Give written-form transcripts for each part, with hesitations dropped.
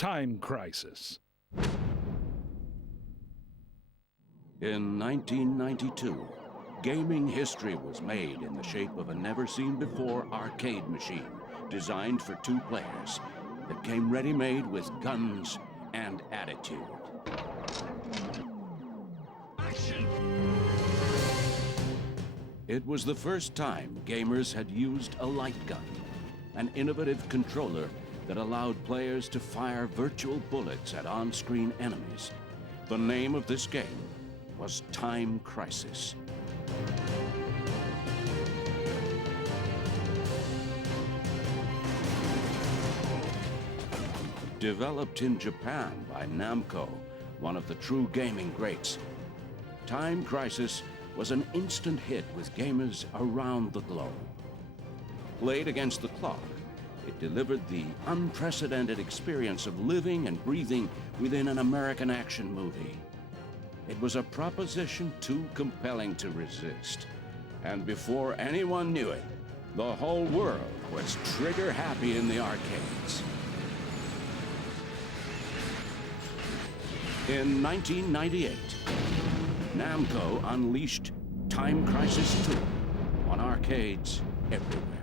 Time Crisis. In 1992, gaming history was made in the shape of a never-seen-before arcade machine designed for 2 players that came ready-made with guns and attitude. Action! It was the first time gamers had used a light gun, an innovative controller that allowed players to fire virtual bullets at on-screen enemies. The name of this game was Time Crisis. Developed in Japan by Namco, one of the true gaming greats, Time Crisis was an instant hit with gamers around the globe. Played against the clock, it delivered the unprecedented experience of living and breathing within an American action movie. It was a proposition too compelling to resist. And before anyone knew it, the whole world was trigger happy in the arcades. In 1998, Namco unleashed Time Crisis 2 on arcades everywhere.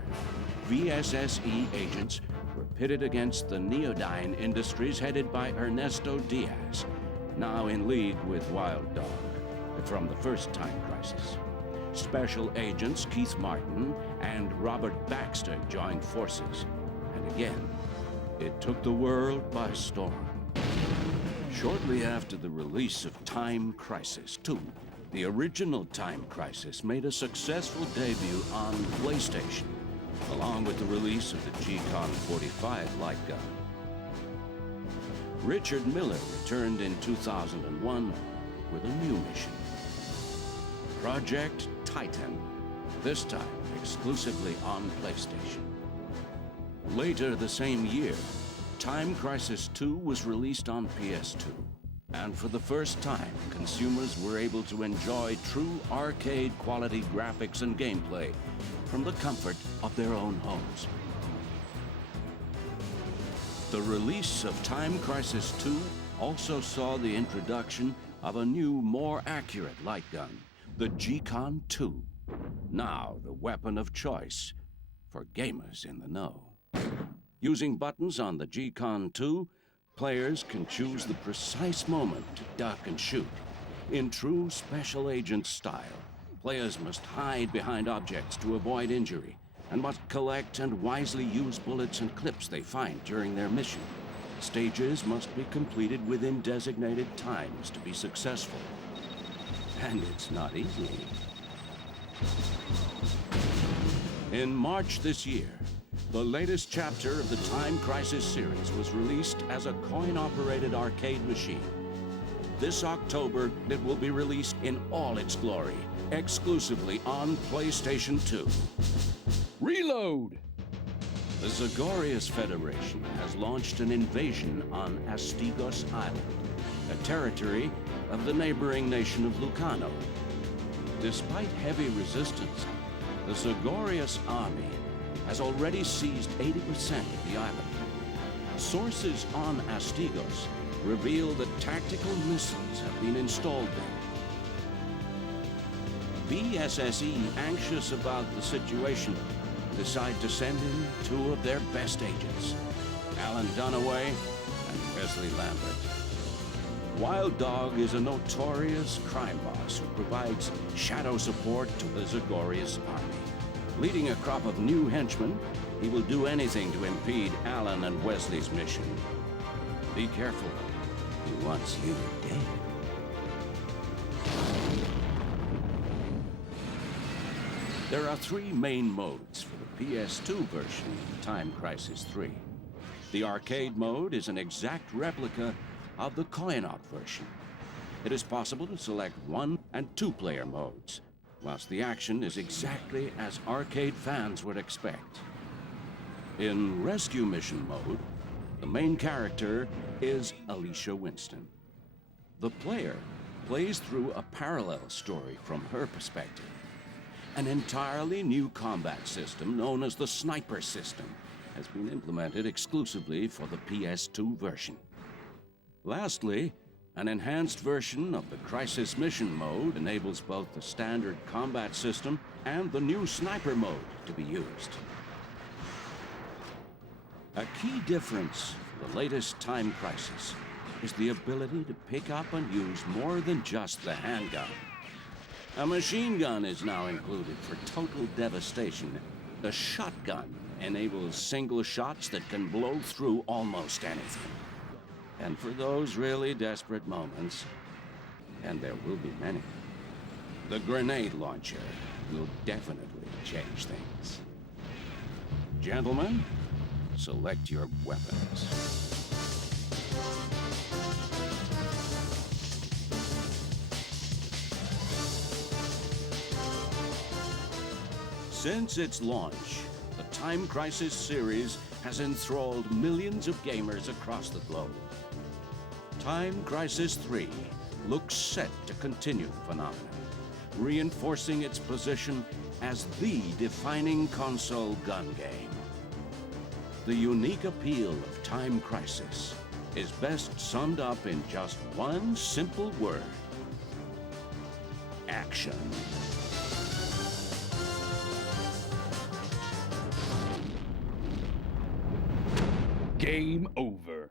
VSSE agents were pitted against the Neodyne Industries headed by Ernesto Diaz, now in league with Wild Dog, from the first Time Crisis. Special agents Keith Martin and Robert Baxter joined forces, and again, it took the world by storm. Shortly after the release of Time Crisis 2, the original Time Crisis made a successful debut on PlayStation, along with the release of the G-Con 45 light gun. Richard Miller returned in 2001 with a new mission. Project Titan, this time exclusively on PlayStation. Later the same year, Time Crisis 2 was released on PS2, and for the first time, consumers were able to enjoy true arcade-quality graphics and gameplay from the comfort of their own homes. The release of Time Crisis 2 also saw the introduction of a new, more accurate light gun, the G-Con 2, now the weapon of choice for gamers in the know. Using buttons on the G-Con 2, players can choose the precise moment to duck and shoot. In true special agent style, players must hide behind objects to avoid injury and must collect and wisely use bullets and clips they find during their mission. Stages must be completed within designated times to be successful. And it's not easy. In March this year, the latest chapter of the Time Crisis series was released as a coin-operated arcade machine. This October, it will be released in all its glory, exclusively on PlayStation 2. Reload! The Zagorius Federation has launched an invasion on Astigos Island, a territory of the neighboring nation of Lucano. Despite heavy resistance, the Zagorius army has already seized 80% of the island. Sources on Astigos reveal that tactical missiles have been installed there. VSSE, anxious about the situation, decide to send in 2 of their best agents, Alan Dunaway and Wesley Lambert. Wild Dog is a notorious crime boss who provides shadow support to the Zagorius army. Leading a crop of new henchmen, he will do anything to impede Alan and Wesley's mission. Be careful, he wants you dead. There are 3 main modes for the PS2 version of Time Crisis 3. The arcade mode is an exact replica of the coin-op version. It is possible to select 1- and 2-player modes, whilst the action is exactly as arcade fans would expect. In Rescue Mission mode, the main character is Alicia Winston. The player plays through a parallel story from her perspective. An entirely new combat system known as the Sniper System has been implemented exclusively for the PS2 version. Lastly, an enhanced version of the Crisis Mission mode enables both the standard combat system and the new sniper mode to be used. A key difference for the latest Time Crisis is the ability to pick up and use more than just the handgun. A machine gun is now included for total devastation. The shotgun enables single shots that can blow through almost anything. And for those really desperate moments, and there will be many, the grenade launcher will definitely change things. Gentlemen, select your weapons. Since its launch, the Time Crisis series has enthralled millions of gamers across the globe. Time Crisis 3 looks set to continue the phenomenon, reinforcing its position as the defining console gun game. The unique appeal of Time Crisis is best summed up in just one simple word: action. Game over.